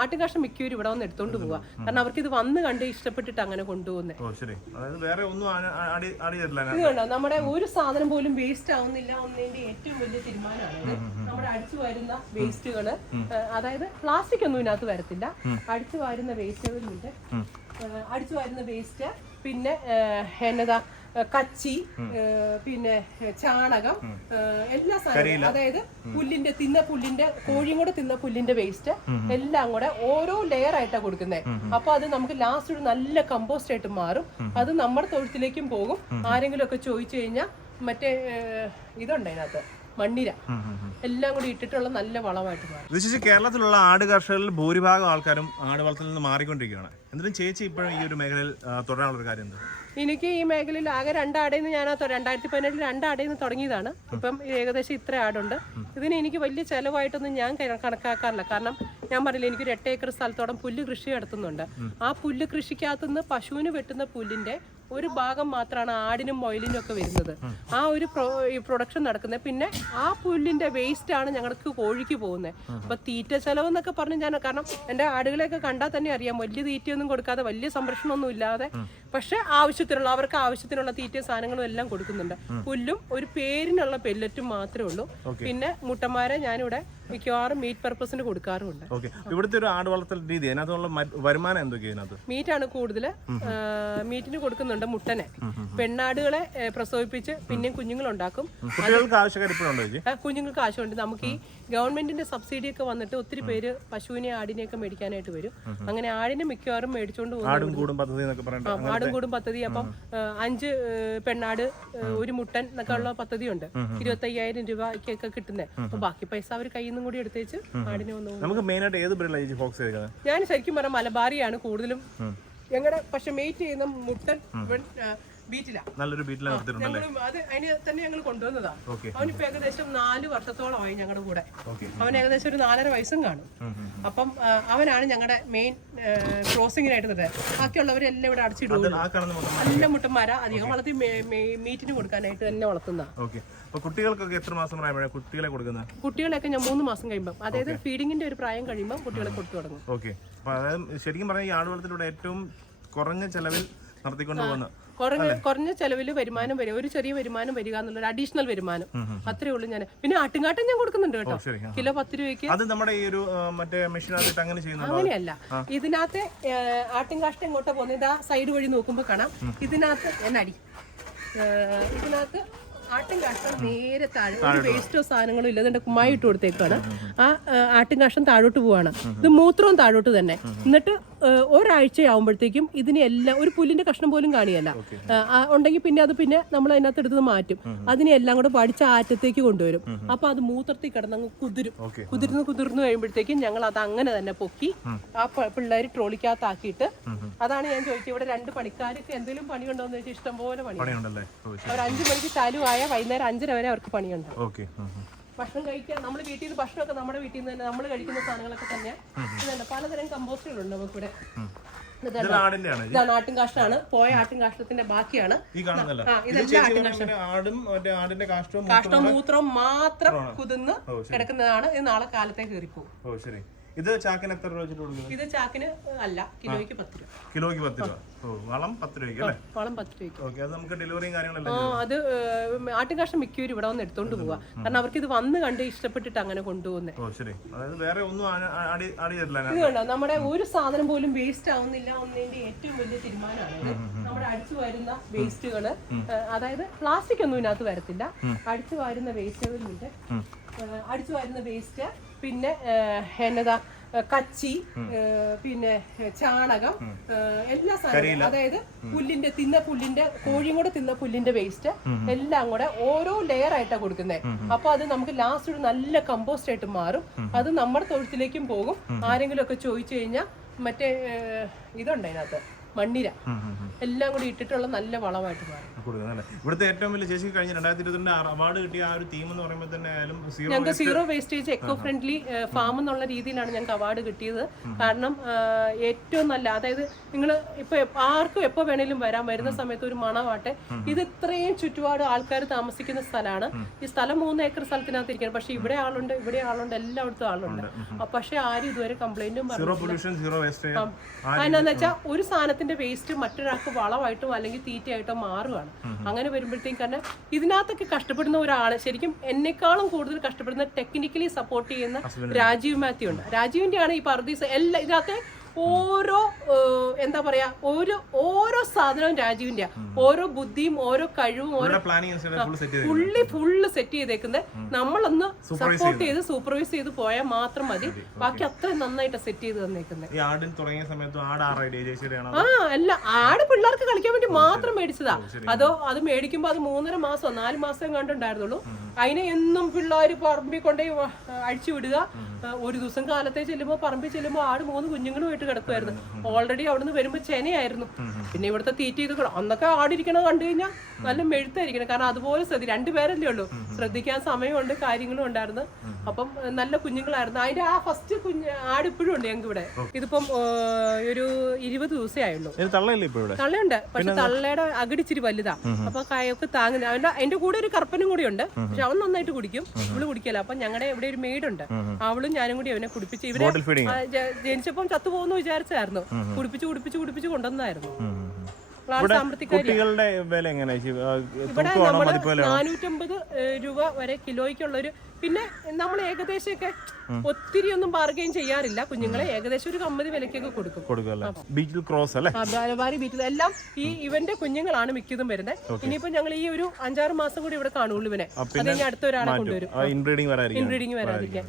ആട്ടുകാഷ്ടം മിക്കവരും ഇവിടെ വന്ന് എടുത്തോണ്ട് പോവാ. കാരണം അവർക്ക് ഇത് വന്ന് കണ്ട് ഇഷ്ടപ്പെട്ടിട്ട് അങ്ങനെ കൊണ്ടുപോകുന്നത് ഇത് കണ്ടോ? നമ്മുടെ ഒരു സാധനം പോലും വേസ്റ്റ് ആവുന്നില്ല എന്നതിന്റെ ഏറ്റവും വലിയ തീരുമാനമാണ് നമ്മുടെ അടിച്ചു വരുന്ന വേസ്റ്റുകൾ അതായത് പ്ലാസ്റ്റിക് ഒന്നും ഇതിനകത്ത് വരത്തില്ല. അടിച്ചു വരുന്ന വേസ്റ്റുകളുണ്ട് അടിച്ചു വരുന്ന വേസ്റ്റ് പിന്നെ എന്നതാ? കച്ചി പിന്നെ ചാണകം എല്ലാ സാധനവും അതായത് പുല്ലിന്റെ തിന്ന പുല്ലിന്റെ കോഴിയും കൂടെ തിന്ന പുല്ലിന്റെ വേസ്റ്റ് എല്ലാം കൂടെ ഓരോ ലെയർ ആയിട്ടാണ് കൊടുക്കുന്നത് അപ്പൊ അത് നമുക്ക് ലാസ്റ്റ് ഒരു നല്ല കമ്പോസ്റ്റ് ആയിട്ട് മാറും. അത് നമ്മുടെ തൊഴുത്തിലേക്കും പോകും. ആരെങ്കിലും ഒക്കെ ചോദിച്ചു കഴിഞ്ഞാൽ മറ്റേ ഇതുണ്ട് അതിനകത്ത് മണ്ണിര. എല്ലാം കൂടി ഇട്ടിട്ടുള്ള നല്ല വളമായിട്ട് മാറും. വിശേഷിച്ച് കേരളത്തിലുള്ള ആട് കർഷകരിൽ ഭൂരിഭാഗം ആൾക്കാരും ആട് വളർത്തലിൽ നിന്ന് മാറിക്കൊണ്ടിരിക്കുകയാണ്. എന്തിനും ചേച്ചി ഇപ്പോഴും ഈ ഒരു മേഖലയിൽ തുടരാനുള്ള ഒരു കാര്യം എന്താ? എനിക്ക് ഈ മേഖലയിൽ ആകെ രണ്ടാടയിൽ നിന്ന് ഞാൻ രണ്ടായിരത്തി പതിനെട്ടിൽ രണ്ടാടയിൽ നിന്ന് തുടങ്ങിയതാണ്. ഇപ്പം ഏകദേശം ഇത്ര ആടുണ്ട്. ഇതിന് എനിക്ക് വലിയ ചിലവായിട്ടൊന്നും ഞാൻ കണ- കണക്കാക്കാറില്ല. കാരണം ഞാൻ പറഞ്ഞില്ല എനിക്കൊരു എട്ട് ഏക്കർ സ്ഥലത്തോളം പുല്ല് കൃഷി നടത്തുന്നുണ്ട്. ആ പുല്ല് കൃഷിക്കകത്തുനിന്ന് പശുവിന് വെട്ടുന്ന പുല്ലിന്റെ ഒരു ഭാഗം മാത്രമാണ് ആടിനും മൊയിലിനും ഒക്കെ വരുന്നത്. ആ ഒരു പ്രൊഡക്ഷൻ നടക്കുന്നത്. പിന്നെ ആ പുല്ലിന്റെ വേസ്റ്റ് ആണ് ഞങ്ങൾക്ക് കോഴിക്ക് പോകുന്നത്. അപ്പൊ തീറ്റ ചെലവ് എന്നൊക്കെ പറഞ്ഞ് ഞാൻ കാരണം എന്റെ ആടുകളെയൊക്കെ കണ്ടാൽ തന്നെ അറിയാം. വലിയ തീറ്റയൊന്നും കൊടുക്കാതെ വലിയ സംരക്ഷണമൊന്നും ഇല്ലാതെ പക്ഷെ ആവശ്യത്തിനുള്ള അവർക്ക് ആവശ്യത്തിനുള്ള തീറ്റ സാധനങ്ങളും എല്ലാം കൊടുക്കുന്നുണ്ട്. പുല്ലും ഒരു പേരിനുള്ള പെല്ലറ്റും മാത്രമേ ഉള്ളൂ. പിന്നെ മുട്ടന്മാരെ ഞാനിവിടെ മിക്കവാറും മീറ്റ് പർപ്പസിന് കൊടുക്കാറുണ്ട് ഇവിടുത്തെ ഒരു ആട് വളർത്തൽ രീതി അതിനകത്തുള്ള വരുമാനം എന്തൊക്കെയാണ് മീറ്റ് ആണ് കൂടുതൽ മീറ്റിന് കൊടുക്കുന്നുണ്ട് മുട്ടനെ. പെണ്ണാടുകളെ പ്രസവിപ്പിച്ച് പിന്നെയും ആവശ്യക്കാർ ഇപ്പോഴുണ്ടോ കുഞ്ഞുങ്ങൾക്ക് ആവശ്യമുണ്ട്. നമുക്ക് ഈ ഗവൺമെന്റിന്റെ സബ്സിഡി ഒക്കെ വന്നിട്ട് ഒത്തിരി പേര് പശുവിനെ ആടിനെയൊക്കെ മേടിക്കാനായിട്ട് വരും. അങ്ങനെ ആടിനെ മിക്കവാറും മേടിച്ചുകൊണ്ട് പോകും ആടും കൂടും പദ്ധതി. അപ്പം അഞ്ച് പെണ്ണാട് ഒരു മുട്ടൻ എന്നൊക്കെ ഉള്ള പദ്ധതിയുണ്ട്. ഇരുപത്തയ്യായിരം രൂപയ്ക്കൊക്കെ കിട്ടുന്നത് അപ്പൊ ബാക്കി പൈസ അവർ കയ്യിൽ നിന്നും കൂടി എടുത്തേച്ച് ആടിനെ ഒന്ന് നമുക്ക് മെയിനായിട്ട് ഏത് ബ്രീഡിലാണ് ചേച്ചി ഫോക്സ് ഞാൻ ശരിക്കും പറഞ്ഞ മലബാറിയാണ് കൂടുതലും ഞങ്ങളുടെ പക്ഷെ മെയിറ്റ് ചെയ്യുന്ന മുട്ടൻ ബീറ്റില. നല്ലൊരു നിർത്തിയിട്ടുണ്ടല്ലേ? ഞങ്ങളും അത് അതിന് തന്നെ ഞങ്ങൾ കൊണ്ടുവന്നതാണ് അവനിപ്പോ ഏകദേശം നാല് വർഷത്തോളമായി ഞങ്ങളുടെ കൂടെ. അവൻ ഏകദേശം ഒരു നാലര വയസ്സും കാണും. അപ്പം അവനാണ് ഞങ്ങളുടെ മെയിൻ ക്രോസിങ്ങിനായിട്ട് നിർത്തുന്നത് ബാക്കിയുള്ളവരെല്ലാം ഇവിടെ അടച്ചിടും. നല്ല മുട്ടന്മാര. അധികം വളർത്തി മീറ്റിന് കൊടുക്കാനായിട്ട് തന്നെ വളർത്തുന്ന കുട്ടികൾക്കൊക്കെ എത്ര മാസം പ്രായമാണ് കുട്ടികളെ കൊടുക്കുന്നത് കുട്ടികളെയൊക്കെ ഞാൻ മൂന്ന് മാസം കഴിയുമ്പോൾ അതായത് ഫീഡിങ്ങിന്റെ ഒരു പ്രായം കഴിയുമ്പോൾ കുട്ടികളെ കൊടുത്തു തുടങ്ങും. ഓക്കെ. ശരിക്കും പറഞ്ഞാൽ ഈ ആടുവളത്തിലൂടെ ഏറ്റവും കുറഞ്ഞ ചെലവിൽ നടത്തിക്കൊണ്ട് പോകുന്ന കുറഞ്ഞ കുറഞ്ഞ ചെലവിൽ വരുമാനം വരും. ഒരു ചെറിയ വരുമാനം വരിക എന്നുള്ളൊരു അഡീഷണൽ വരുമാനം. അത്രേ ഉള്ളൂ ഞാൻ പിന്നെ ആട്ടുംകാട്ടം ഞാൻ കൊടുക്കുന്നുണ്ട് കേട്ടോ. കിലോ പത്ത് രൂപയ്ക്ക്. അത് നമ്മുടെ ഈ ഒരു മറ്റേ മെഷീനകത്തിട്ട് അങ്ങനെ ചെയ്യുന്നത് അങ്ങനെയല്ല. ഇതിനകത്ത് ആട്ടിൻകാഷ്ടം എങ്ങോട്ടാ പോകുന്നത് ഇതാ സൈഡ് വഴി നോക്കുമ്പോൾ കാണാം. ഇതിനകത്ത് എന്നടി ഇതിനകത്ത് ആട്ടിൻകാഷ്ടം നേരെ താഴെ ഒരു വേസ്റ്റോ സാധനങ്ങളോ ഇല്ല. ഇതിന്റെ കുമ്മായി ഇട്ട് കൊടുത്തേക്കാണ് ആ ആ, ആട്ടിൻകാഷ്ടം താഴോട്ട് പോവാണ്. ഇത് മൂത്രവും താഴോട്ട് തന്നെ. എന്നിട്ട് ആ, ഇതിനെല്ലാം ആവുമ്പോഴത്തേക്കും ഇതിനെ എല്ലാം ഒരു പുല്ലിന്റെ കഷ്ണം പോലും കാണിയല്ല ഉണ്ടെങ്കിൽ പിന്നെ അത് പിന്നെ നമ്മൾ അതിനകത്ത് എടുത്ത് മാറ്റും. അതിനെല്ലാം കൂടെ പഠിച്ച ആറ്റത്തേക്ക് കൊണ്ടുവരും. അപ്പൊ അത് മൂത്രത്തിൽ കിടന്നങ്ങ് കുതിരും. കുതിർന്ന് കുതിർന്ന് കഴിയുമ്പോഴത്തേക്കും ഞങ്ങൾ അത് അങ്ങനെ തന്നെ പൊക്കി ആ പിള്ളേർ ട്രോളിക്കകത്താക്കിയിട്ട് അതാണ് ഞാൻ ചോദിച്ചത് ഇവിടെ രണ്ട് പണിക്കാർക്ക് എന്തെങ്കിലും പണിയുണ്ടോ എന്ന് ചോദിച്ചാൽ ഇഷ്ടംപോലെ പണി അവർ അഞ്ചു മണിക്ക് ചാലു ആയ വൈകുന്നേരം അഞ്ചര വരെ അവർക്ക് പണിയുണ്ട്. ഓക്കെ. ഭക്ഷണം കഴിക്കാൻ നമ്മൾ വീട്ടിൽ നിന്ന് ഭക്ഷണമൊക്കെ നമ്മുടെ വീട്ടിൽ നിന്ന് തന്നെ നമ്മൾ കഴിക്കുന്ന സാധനങ്ങളൊക്കെ തന്നെ. ഇതുണ്ട്. പലതരം കമ്പോസ്റ്റുകളുണ്ട് നമുക്കിവിടെ. ഇതാണ് ഇത് ഇതാണ് ആട്ടിൻ കാഷ്ടമാണ്. പോയ ആട്ടും കാഷ്ടത്തിന്റെ ബാക്കിയാണ്. കാഷ്ടവും മൂത്രവും മാത്രം കുതിന്ന് കിടക്കുന്നതാണ്. ഇത് നാളെ കാലത്തേക്ക് കയറിപ്പോകും ശരി. ഇത് ചാക്കിന് എത്ര രൂപ വെച്ചിട്ട് കൊടുക്കുന്നത്? ഇത് ചാക്കിന് അല്ല കിലോയ്ക്ക് പത്ത് രൂപ. കിലോയ്ക്ക് പത്ത് രൂപ. ഓ വളം പത്ത് രൂപയ്ക്ക് അല്ലേ? വളം പത്ത് രൂപയ്ക്ക്. ഓക്കെ അത് നമുക്ക് ഡെലിവറിയും കാര്യങ്ങളെല്ലാം ആ അത് ആട്ടുകാഷ്ടം മിക്കവരും ഇവിടെ വന്ന് എടുത്തോണ്ട് പോവാ. കാരണം അവർക്ക് ഇത് വന്ന് കണ്ട് ഇഷ്ടപ്പെട്ടിട്ട് അങ്ങനെ കൊണ്ടുപോകുന്നത് ഓ ശരി. അതായത് വേറെ ഒന്നും ആടി ആടി ഇത് കണ്ടോ? നമ്മുടെ ഒരു സാധനം പോലും വേസ്റ്റ് ആവുന്നില്ല. എന്നതിന്റെ ഏറ്റവും വലിയ തീരുമാനമാണ് നമ്മുടെ അടിച്ചു വരുന്ന വേസ്റ്റുകൾ അതായത് പ്ലാസ്റ്റിക് ഒന്നും ഇതിനകത്ത് വരത്തില്ല. അടിച്ചു വരുന്ന വേസ്റ്റുകളുണ്ട് അടിച്ചു വരുന്ന വേസ്റ്റ് പിന്നെ എന്നതാ കച്ചി പിന്നെ ചാണകം എല്ലാ സാധനവും അതായത് പുല്ലിന്റെ തിന്ന പുല്ലിന്റെ കോഴിയും കൂടെ തിന്ന പുല്ലിന്റെ വേസ്റ്റ് എല്ലാം കൂടെ ഓരോ ലെയർ ആയിട്ടാണ് കൊടുക്കുന്നത് അപ്പൊ അത് നമുക്ക് ലാസ്റ്റ് ഒരു നല്ല കമ്പോസ്റ്റ് ആയിട്ട് മാറും. അത് നമ്മുടെ തൊഴുത്തിലേക്കും പോകും. ആരെങ്കിലും ഒക്കെ ചോദിച്ചു കഴിഞ്ഞാൽ മറ്റേ ഇതുണ്ട് അതിനകത്ത് മണ്ണിര. എല്ലാം കൂടി ഇട്ടിട്ടുള്ള നല്ല വളമായിട്ട് മാറും. കൊടുക്കുന്നത് അല്ലേ? ഇവിടുത്തെ ഏറ്റവും വലിയ ചേച്ചി കഴിഞ്ഞ രണ്ടായിരത്തി ഇരുപത്തിരണ്ട് അവാർഡ് കിട്ടിയ ആ ഒരു തീം എന്ന് പറയുമ്പോൾ തന്നെ ആയാലും സീറോ ഞങ്ങൾക്ക് zero wastage eco friendly farm എന്നുള്ള രീതിയിലാണ് ഞങ്ങൾക്ക് അവാർഡ് കിട്ടിയത്. കാരണം ഏറ്റവും നല്ല അതായത് നിങ്ങൾ ഇപ്പൊ ആർക്കും എപ്പോ വേണേലും വരാൻ വരുന്ന സമയത്ത് ഒരു മണവാട്ടെ. ഇത് ഇത്രയും ചുറ്റുപാട് ആൾക്കാർ താമസിക്കുന്ന സ്ഥലമാണ് ഈ സ്ഥലം മൂന്ന് ഏക്കർ സ്ഥലത്തിനകത്ത് ഇരിക്കണം പക്ഷെ ഇവിടെ ആളുണ്ട് ഇവിടെ ആളുണ്ട് എല്ലായിടത്തും ആളുണ്ട്. പക്ഷെ ആരും ഇതുവരെ കംപ്ലൈന്റും അതിനാന്ന് വെച്ചാൽ ഒരു സാധനത്തിന്റെ വേസ്റ്റ് മറ്റൊരാൾക്ക് വളമായിട്ടോ അല്ലെങ്കിൽ തീറ്റയായിട്ടോ മാറുകയാണ് അങ്ങനെ വരുമ്പോഴത്തേക്കും കാരണം ഇതിനകത്തൊക്കെ കഷ്ടപ്പെടുന്ന ഒരാൾ ശരിക്കും എന്നെക്കാളും കൂടുതൽ കഷ്ടപ്പെടുന്ന ടെക്നിക്കലി സപ്പോർട്ട് ചെയ്യുന്ന രാജീവ് മാത്യു ഉണ്ട്. രാജീവിന്റെ ആണ് ഈ പർദീസ് എല്ലാ ഇതിനകത്തെ ഓരോ എന്താ പറയാ ഓരോ ഓരോ സാധനവും രാജീവിന്റെ ഓരോ ബുദ്ധിയും ഓരോ കഴിവും ഓരോ ഫുള്ളി ഫുള്ള് സെറ്റ് ചെയ്തേക്കുന്നത്. നമ്മളൊന്ന് സപ്പോർട്ട് ചെയ്ത്. സൂപ്പർവൈസ് ചെയ്ത് പോയാൽ മാത്രം മതി. ബാക്കി അത്ര നന്നായിട്ട് സെറ്റ് ചെയ്ത് തന്നേക്കുന്നത്. ആ അല്ല ആട് പിള്ളേർക്ക് കളിക്കാൻ വേണ്ടി മാത്രം മേടിച്ചതാ. അതോ അത് മേടിക്കുമ്പോ അത് മൂന്നര മാസം നാല് മാസം കണ്ടുണ്ടായിരുന്നുള്ളൂ അതിനെ എന്നും പിള്ളേർ പറമ്പിൽ വ- അഴിച്ചു വിടുക. ഒരു ദിവസം കാലത്തെ ചെല്ലുമ്പോൾ പറമ്പിൽ ചെല്ലുമ്പോ ആട് മൂന്ന് കുഞ്ഞുങ്ങളുമായിട്ട് കിടക്കുമായിരുന്നു ഓൾറെഡി അവിടുന്ന് വരുമ്പോ ചെനയായിരുന്നു. പിന്നെ ഇവിടുത്തെ തീറ്റ ചെയ്ത് അന്നൊക്കെ ആടിരിക്കണത് കണ്ടു കഴിഞ്ഞാൽ നല്ല മെഴുത്തായിരിക്കണം. കാരണം അതുപോലെ ശ്രദ്ധി രണ്ടുപേരല്ലേ ഉള്ളൂ. ശ്രദ്ധിക്കാൻ സമയമുണ്ട് കാര്യങ്ങളും ഉണ്ടായിരുന്നു. അപ്പം നല്ല കുഞ്ഞുങ്ങളായിരുന്നു. അതിന്റെ ആ ഫസ്റ്റ് കുഞ്ഞ് ആട് ഇപ്പോഴും ഉണ്ട് ഞങ്ങൾക്ക് ഇവിടെ. ഇതിപ്പം ഒരു ഇരുപത് ദിവസമേ ആയുള്ളൂ. തള്ളയുണ്ട്. പക്ഷെ തള്ളയുടെ അകടിച്ചിരി വലുതാ. അപ്പൊ കയൊക്കെ താങ്ങുന്ന അവന്റെ അതിന്റെ കൂടെ ഒരു കറുപ്പനും കൂടി ഉണ്ട്. പക്ഷെ അവൻ നന്നായിട്ട് കുടിക്കും. ഇവൾ കുടിക്കല. അപ്പൊ ഞങ്ങളുടെ ഇവിടെ ഒരു മെയ്ഡുണ്ട് അവളും ഞാനും കൂടി അവനെ കുടിപ്പിച്ച് ഇവരെ ജനിച്ചപ്പം ചത്തുപോകുന്നു വിചാരിച്ചായിരുന്നു. കുടിപ്പിച്ച് കുടിപ്പിച്ച് കുടിപ്പിച്ച് കൊണ്ടുവന്നായിരുന്നു. കുട്ടികളുടെ വില നാനൂറ്റമ്പത് രൂപ വരെ കിലോയ്ക്കുള്ള ഒരു പിന്നെ നമ്മൾ ഏകദേശമൊക്കെ ഒത്തിരി ഒന്നും ബാർഗെയിൻ ചെയ്യാറില്ല. കുഞ്ഞുങ്ങളെ ഏകദേശം ഒരു കമ്പനി വിലക്കൊക്കെ കൊടുക്കും. ബീച്ചിൽ ക്രോസ് അല്ലേ? എല്ലാം ഈ ഇവന്റെ കുഞ്ഞുങ്ങളാണ് മിക്കതും വരുന്നത് ഇനിയിപ്പോ ഞങ്ങൾ ഈ ഒരു അഞ്ചാറ് മാസം കൂടി ഇവിടെ കാണുള്ളൂ ഇവനെ. അത് കഴിഞ്ഞ് അടുത്ത ഒരാളെ കൊണ്ടുവരും. ഇൻബ്രീഡിംഗ് വരാതിരിക്കാൻ.